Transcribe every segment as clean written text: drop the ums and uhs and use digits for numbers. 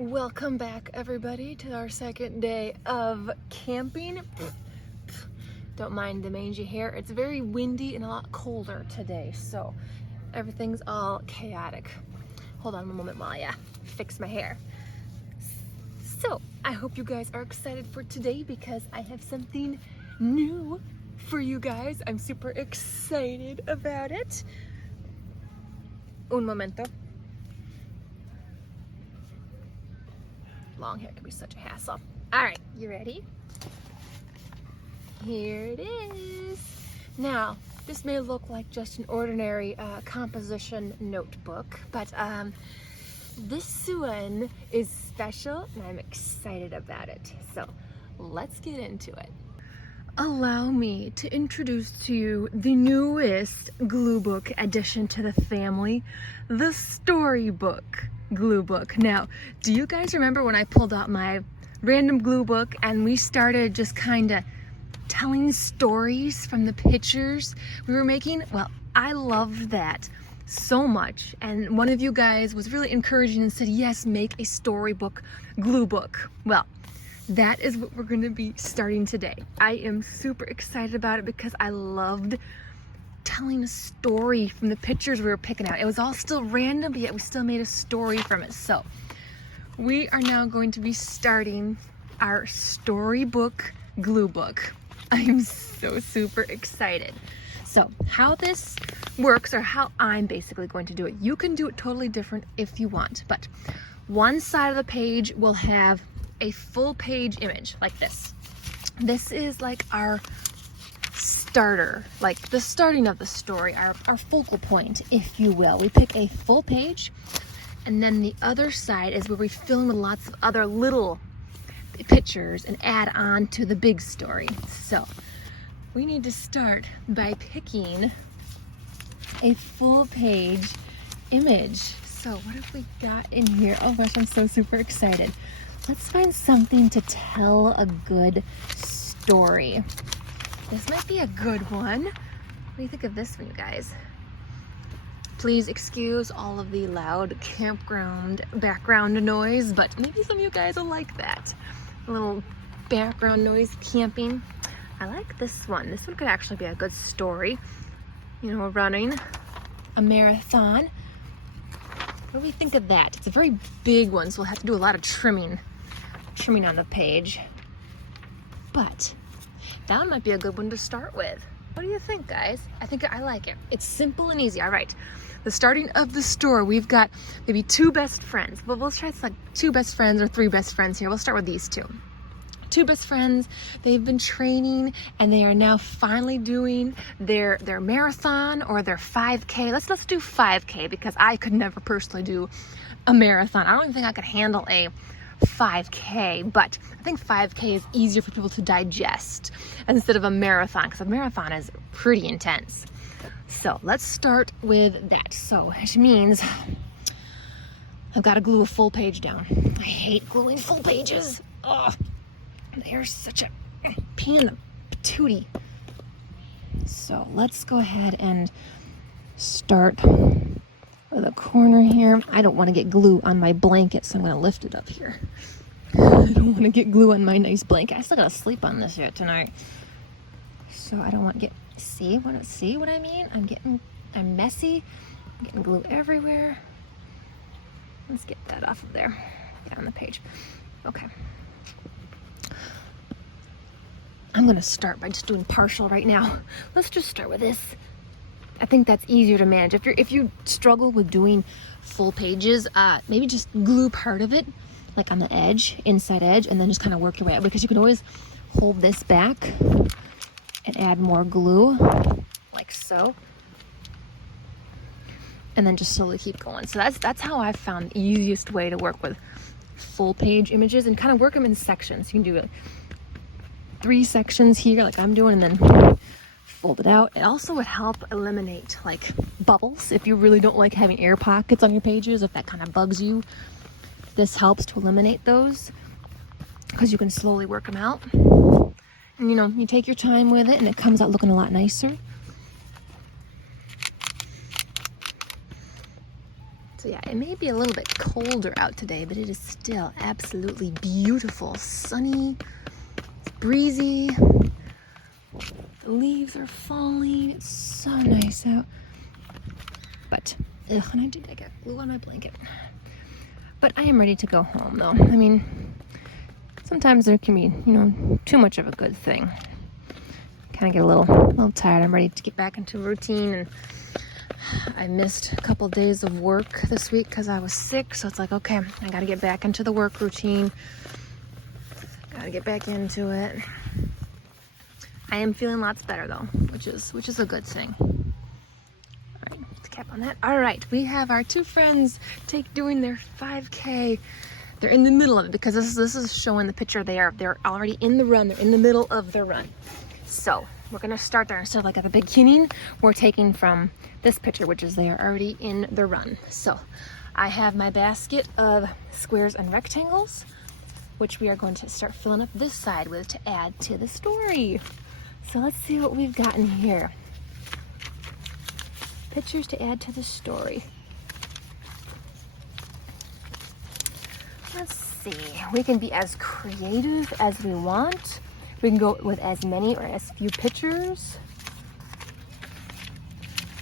Welcome back, everybody, to our second day of camping. Don't mind the mangy hair. It's very windy and a lot colder today, so everything's all chaotic. Hold on one moment while I fix my hair. So I hope you guys are excited for today because I have something new for you guys. I'm super excited about it. Un momento. Long hair can be such a hassle. All right, you ready? Here it is. Now, this may look like just an ordinary composition notebook, but this one is special and I'm excited about it. So let's get into it. Allow me to introduce to you the newest Gluebook addition to the family, the Storybook Gluebook. Now, do you guys remember when I pulled out my random Gluebook and we started just kind of telling stories from the pictures we were making? Well, I loved that so much, and one of you guys was really encouraging and said, yes, make a storybook Gluebook. Well, that is what we're going to be starting today. I am super excited about it because I loved telling a story from the pictures we were picking out. It was all still random, but yet we still made a story from it. So we are now going to be starting our Storybook Gluebook. I am so super excited. So how this works, or how I'm basically going to do it, you can do it totally different if you want, but one side of the page will have a full page image like this. This is like our starter, like the starting of the story, our focal point, if you will. We pick a full page, and then the other side is where we fill in with lots of other little pictures and add on to the big story. So we need to start by picking a full page image. So what have we got in here? Oh gosh, I'm so super excited. Let's find something to tell a good story. This might be a good one. What do you think of this one, you guys? Please excuse all of the loud campground background noise, but maybe some of you guys will like that. A little background noise camping. I like this one. This one could actually be a good story. You know, running a marathon. What do we think of that? It's a very big one, so we'll have to do a lot of trimming on the page. But that one might be a good one to start with. What do you think, guys? I think I like it. It's simple and easy. All right, the starting of the story, we've got maybe two best friends. But we'll try like two best friends or three best friends here. We'll start with these two. Two best friends, they've been training and they are now finally doing their marathon or their 5K. Let's do 5K because I could never personally do a marathon. I don't even think I could handle a 5K, but I think 5K is easier for people to digest instead of a marathon, because a marathon is pretty intense. So let's start with that. So which means I've got to glue a full page down. I hate gluing full pages. Ugh. They're such a pain in the patootie. So let's go ahead and start with a corner here. I don't want to get glue on my blanket, so I'm going to lift it up here. I don't want to get glue on my nice blanket. I still got to sleep on this yet tonight. So I don't want to get, see what I mean? I'm messy. I'm getting glue everywhere. Let's get that off of there. Get on the page. Okay. I'm going to start by just doing partial right now. Let's just start with this. I think that's easier to manage. If you struggle with doing full pages, maybe just glue part of it, like on the edge, inside edge, and then just kind of work your way up, because you can always hold this back and add more glue, like so, and then just slowly keep going. So that's how I've found the easiest way to work with full page images, and kind of work them in sections. You can do 3 sections here like I'm doing, and then fold it out. It also would help eliminate like bubbles if you really don't like having air pockets on your pages, if that kind of bugs you. This helps to eliminate those because you can slowly work them out. And you know, you take your time with it and it comes out looking a lot nicer. So yeah, it may be a little bit colder out today, but it is still absolutely beautiful. Sunny, it's breezy, the leaves are falling, it's so nice out. But, ugh, and I got glue on my blanket. But I am ready to go home though. I mean, sometimes there can be, too much of a good thing. Kind of get a little tired. I'm ready to get back into routine, and I missed a couple days of work this week because I was sick, so it's like, okay, I gotta get back into the work routine. Gotta get back into it. I am feeling lots better though, which is a good thing. All right, let's cap on that. All right, we have our two friends doing their 5K. They're in the middle of it because this is showing the picture. They're already in the run. They're in the middle of the run. So we're gonna start there instead of like at the beginning. We're taking from this picture, which is they are already in the run. So I have my basket of squares and rectangles, which we are going to start filling up this side with to add to the story. So let's see what we've got in here. Pictures to add to the story. Let's see, we can be as creative as we want. We can go with as many or as few pictures.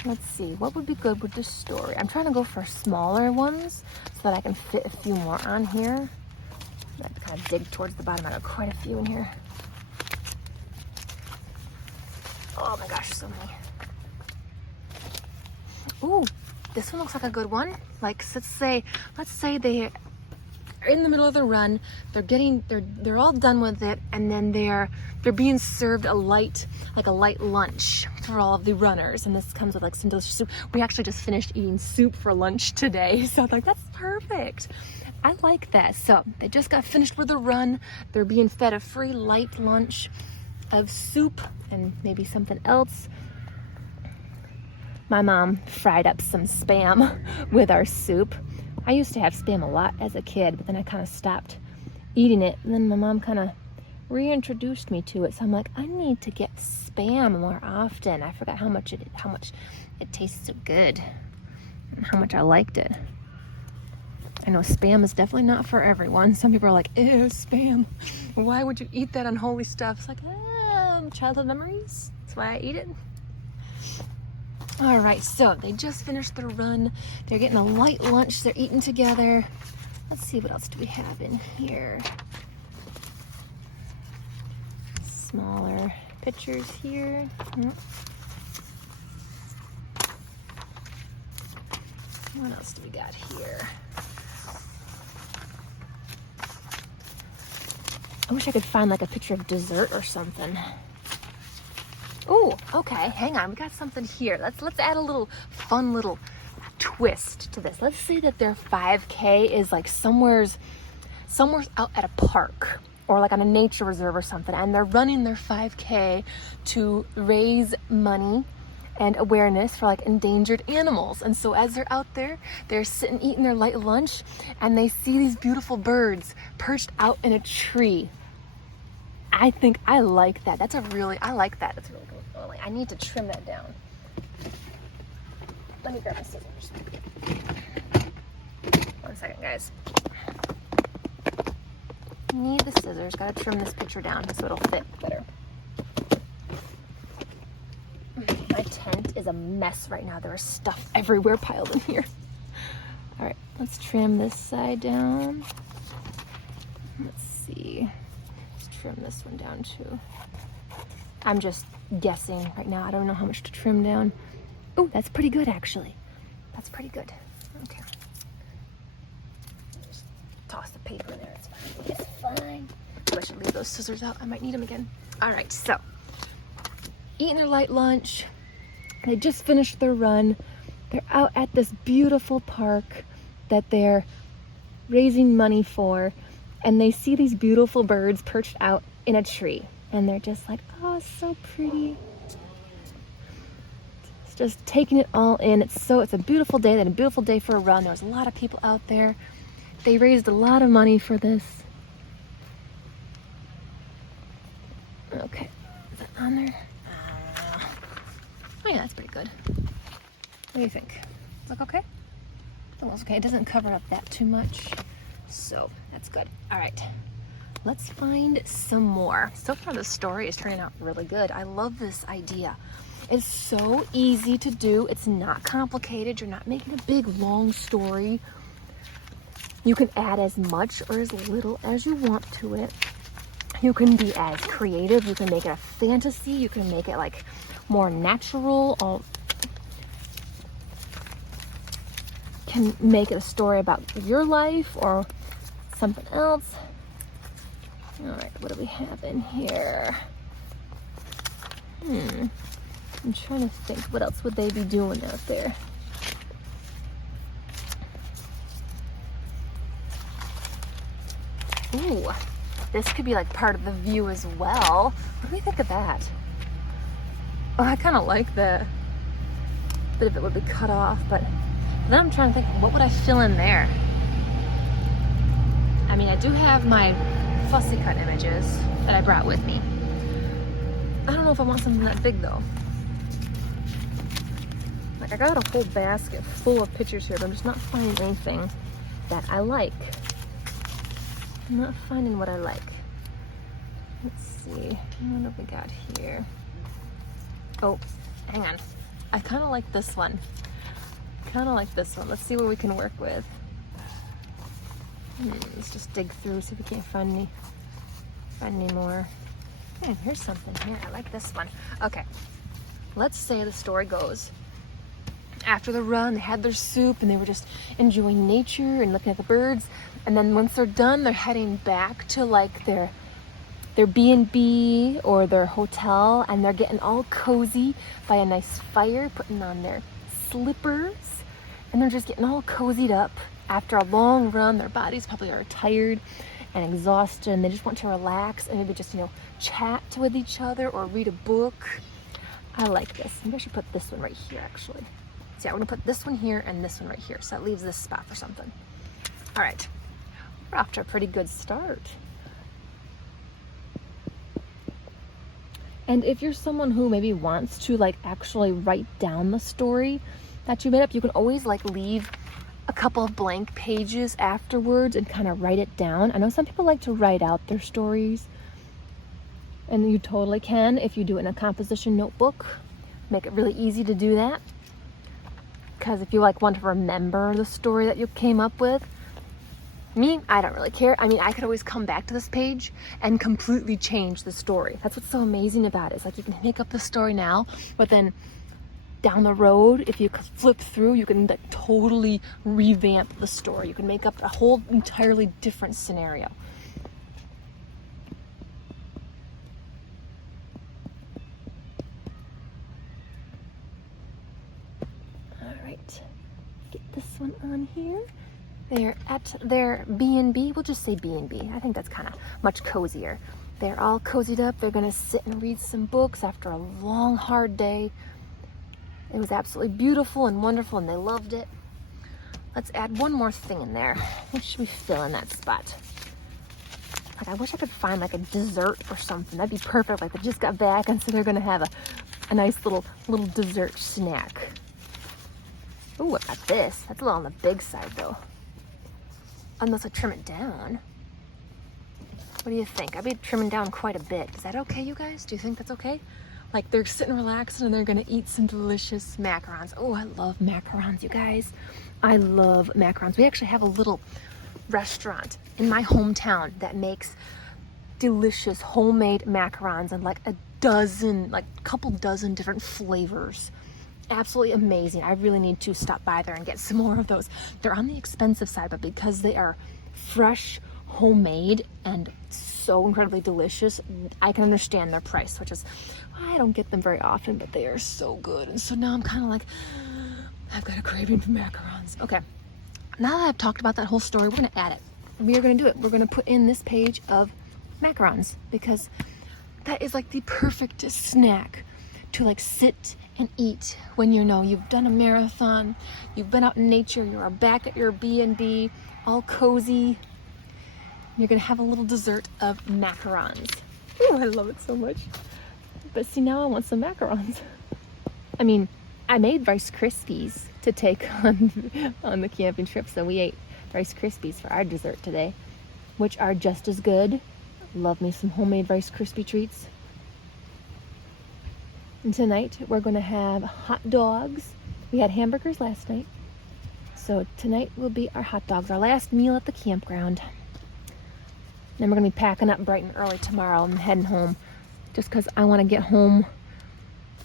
Let's see, what would be good with this story? I'm trying to go for smaller ones so that I can fit a few more on here. I have to kind of dig towards the bottom. I got quite a few in here. Oh my gosh, so many. Ooh, this one looks like a good one. Like, let's say they are in the middle of the run. They're all done with it, and then they're being served a light lunch for all of the runners. And this comes with like some delicious soup. We actually just finished eating soup for lunch today, so I'm like, that's perfect. I like that. So they just got finished with the run. They're being fed a free light lunch of soup and maybe something else. My mom fried up some Spam with our soup. I used to have Spam a lot as a kid, but then I kind of stopped eating it. And then my mom kind of reintroduced me to it. So I'm like, I need to get Spam more often. I forgot how much it tastes so good and how much I liked it. I know Spam is definitely not for everyone. Some people are like, ew, Spam. Why would you eat that unholy stuff? It's like, childhood memories. That's why I eat it. All right, so they just finished their run. They're getting a light lunch. They're eating together. Let's see, what else do we have in here? Smaller pictures here. What else do we got here? I wish I could find like a picture of dessert or something. Oh, okay, hang on, we got something here. Let's add a little fun little twist to this. Let's say that their 5K is like somewhere's out at a park or like on a nature reserve or something, and they're running their 5K to raise money and awareness for like endangered animals. And so as they're out there, they're sitting eating their light lunch, and they see these beautiful birds perched out in a tree. I think I like that. I like that. That's really cool. Oh, I need to trim that down. Let me grab my scissors. 1 second, guys. Need the scissors. Gotta trim this picture down so it'll fit better. My tent is a mess right now. There is stuff everywhere piled in here. All right, let's trim this side down. Let's see. Trim this one down too. I'm just guessing right now. I don't know how much to trim down. Oh, that's pretty good actually. That's pretty good. Okay. Just toss the paper in there. It's fine. I should leave those scissors out. I might need them again. All right, so eating their light lunch. They just finished their run. They're out at this beautiful park that they're raising money for. And they see these beautiful birds perched out in a tree. And they're just like, oh, it's so pretty. It's just taking it all in. It's a beautiful day. They had a beautiful day for a run. There was a lot of people out there. They raised a lot of money for this. Okay, is that on there? Oh yeah, that's pretty good. What do you think? Look okay? That's okay. It doesn't cover up that too much, so that's good. All right, let's find some more. So far, the story is turning out really good. I love this idea. It's so easy to do. It's not complicated. You're not making a big, long story. You can add as much or as little as you want to it. You can be as creative. You can make it a fantasy. You can make it like more natural. Can make it a story about your life or something else. All right, what do we have in here? I'm trying to think, what else would they be doing out there? Ooh, this could be like part of the view as well. What do we think of that? Oh, I kind of like that. A bit of it would be cut off, but then I'm trying to think, what would I fill in there? I mean, I do have my fussy cut images that I brought with me. I don't know if I want something that big though. Like, I got a whole basket full of pictures here, but I'm just not finding anything that I like. I'm not finding what I like. Let's see, what have we got here? Oh, hang on. I kind of like this one. Let's see what we can work with. Let's just dig through, see if we can't find any more. Man, here's something here. I like this one. Okay, let's say the story goes, after the run, they had their soup and they were just enjoying nature and looking at the birds. And then once they're done, they're heading back to like their B&B or their hotel, and they're getting all cozy by a nice fire, putting on their slippers, and they're just getting all cozied up after a long run. Their bodies probably are tired and exhausted, and they just want to relax and maybe just, chat with each other or read a book. I like this. Maybe I should put this one right here, actually. So yeah, we're gonna put this one here and this one right here. So that leaves this spot for something. All right, we're off to a pretty good start. And if you're someone who maybe wants to like actually write down the story that you made up, you can always like leave a couple of blank pages afterwards and kind of write it down. I know some people like to write out their stories, and you totally can if you do it in a composition notebook. Make it really easy to do that. Because if you like want to remember the story that you came up with, me, I don't really care. I mean, I could always come back to this page and completely change the story. That's what's so amazing about it. It's like you can make up the story now, but then down the road, if you flip through, you can like totally revamp the story. You can make up a whole entirely different scenario. All right, get this one on here. They're at their B&B. We'll just say B&B. I think that's kind of much cozier. They're all cozied up. They're gonna sit and read some books after a long, hard day. It was absolutely beautiful and wonderful, and they loved it. Let's add one more thing in there. What should we fill in that spot? Like, I wish I could find like a dessert or something. That'd be perfect. Like, they just got back, and so they're gonna have a nice little dessert snack. Ooh, what about this? That's a little on the big side though. Unless I trim it down. What do you think? I'd be trimming down quite a bit. Is that okay, you guys? Do you think that's okay? Like, they're sitting relaxing and they're gonna eat some delicious macarons. Oh, I love macarons, you guys. I love macarons. We actually have a little restaurant in my hometown that makes delicious homemade macarons and like a couple dozen different flavors. Absolutely amazing. I really need to stop by there and get some more of those. They're on the expensive side, but because they are fresh, homemade, and so incredibly delicious, I can understand their price, which is, I don't get them very often, but they are so good. And so now I'm kind of like, I've got a craving for macarons. Okay, now that I've talked about that whole story, we're gonna add it. We are gonna do it. We're gonna put in this page of macarons, because that is like the perfect snack to like sit and eat when you've done a marathon, you've been out in nature, you're back at your B&B, all cozy. You're gonna have a little dessert of macarons. Ooh, I love it so much. But see, now I want some macarons. I mean, I made Rice Krispies to take on the camping trip, so we ate Rice Krispies for our dessert today, which are just as good. Love me some homemade Rice Krispie treats. And tonight we're going to have hot dogs. We had hamburgers last night, so tonight will be our hot dogs, our last meal at the campground. Then we're going to be packing up bright and early tomorrow and heading home, just because I want to get home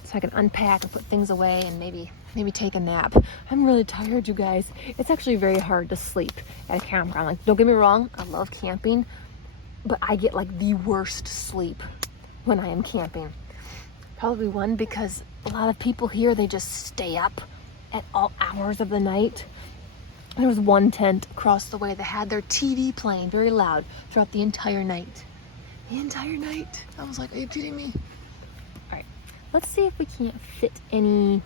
so I can unpack and put things away and maybe take a nap. I'm really tired, you guys. It's actually very hard to sleep at a campground. Like, don't get me wrong, I love camping, but I get like the worst sleep when I am camping. Probably one, because a lot of people here, they just stay up at all hours of the night. There was one tent across the way that had their TV playing very loud throughout the entire night. The entire night. I was like, are you kidding me? All right, let's see if we can't fit any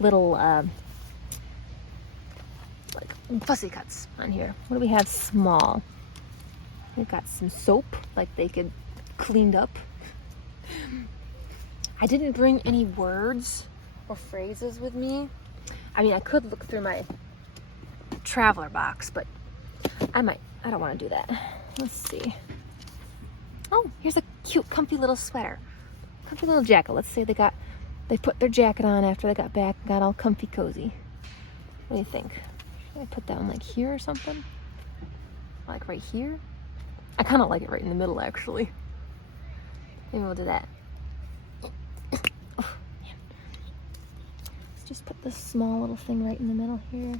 little like fussy cuts on here. What do we have small? We've got some soap, like they could cleaned up. I didn't bring any words or phrases with me. I mean, I could look through my traveler box, but I don't want to do that. Let's see. Oh, here's a cute, comfy little sweater. Comfy little jacket. Let's say they put their jacket on after they got back and got all comfy cozy. What do you think? Should I put that one like here or something? Like right here? I kind of like it right in the middle, actually. Maybe we'll do that. Oh, man. Let's just put this small little thing right in the middle here.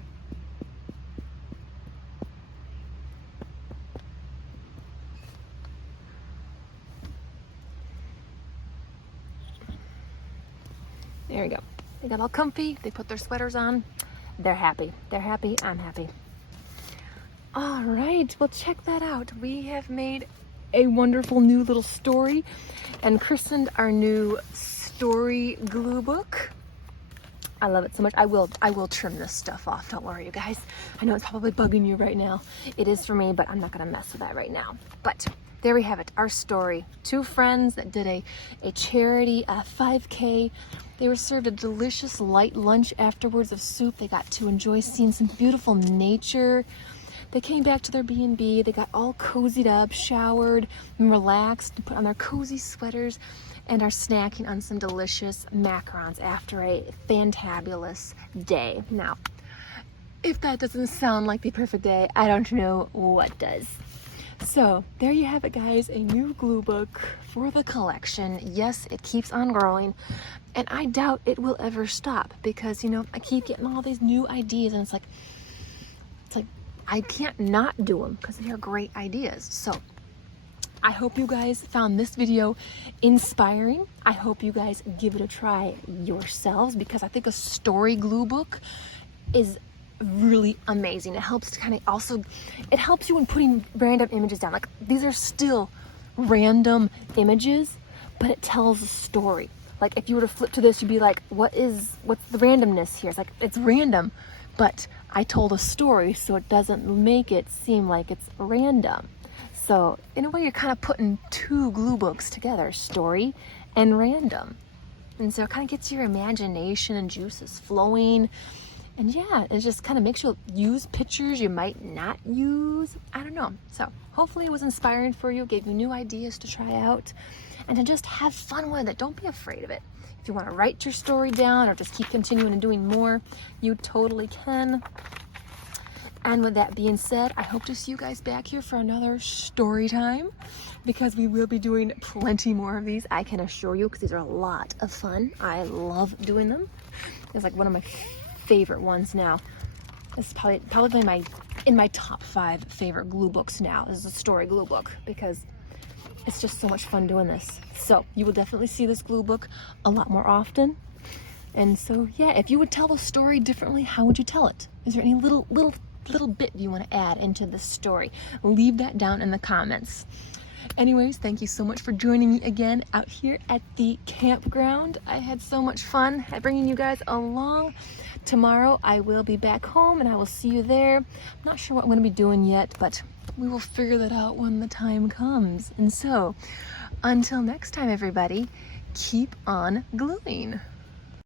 There we go. They got all comfy. They put their sweaters on. They're happy. They're happy. I'm happy. All right. Well, check that out. We have made a wonderful new little story and christened our new story glue book. I love it so much. I will trim this stuff off. Don't worry, you guys. I know it's probably bugging you right now. It is for me, but I'm not going to mess with that right now. But there we have it, our story. Two friends that did a charity 5K. They were served a delicious light lunch afterwards of soup. They got to enjoy seeing some beautiful nature. They came back to their B&B. They got all cozied up, showered, and relaxed, and put on their cozy sweaters, and are snacking on some delicious macarons after a fantabulous day. Now, if that doesn't sound like the perfect day, I don't know what does. So there you have it, guys, a new glue book for the collection. Yes, it keeps on growing, and I doubt it will ever stop because, you know, I keep getting all these new ideas, and it's like I can't not do them because they are great ideas. So I hope you guys found this video inspiring. I hope you guys give it a try yourselves because I think a story glue book is really amazing. It helps to kind of also, it helps you in putting random images down. Like, these are still random images, but it tells a story. Like, if you were to flip to this, you'd be like, what's the randomness here? It's like, it's random, but I told a story, so it doesn't make it seem like it's random. So in a way, you're kind of putting two glue books together, story and random. And so it kind of gets your imagination and juices flowing. And yeah, it just kind of makes you use pictures you might not use. I don't know. So hopefully it was inspiring for you, gave you new ideas to try out, and to just have fun with it. Don't be afraid of it. If you want to write your story down or just keep continuing and doing more, you totally can. And with that being said, I hope to see you guys back here for another story time, because we will be doing plenty more of these, I can assure you, because these are a lot of fun. I love doing them. It's like one of my favorite ones now. This is probably in my top 5 favorite glue books now. This is a story glue book because it's just so much fun doing this. So you will definitely see this glue book a lot more often. And so yeah, if you would tell the story differently, how would you tell it? Is there any little bit you want to add into this story? Leave that down in the comments. Anyways, thank you so much for joining me again out here at the campground. I had so much fun at bringing you guys along. Tomorrow I will be back home and I will see you there. I'm not sure what I'm going to be doing yet, but we will figure that out when the time comes. And so, until next time, everybody, keep on gluing.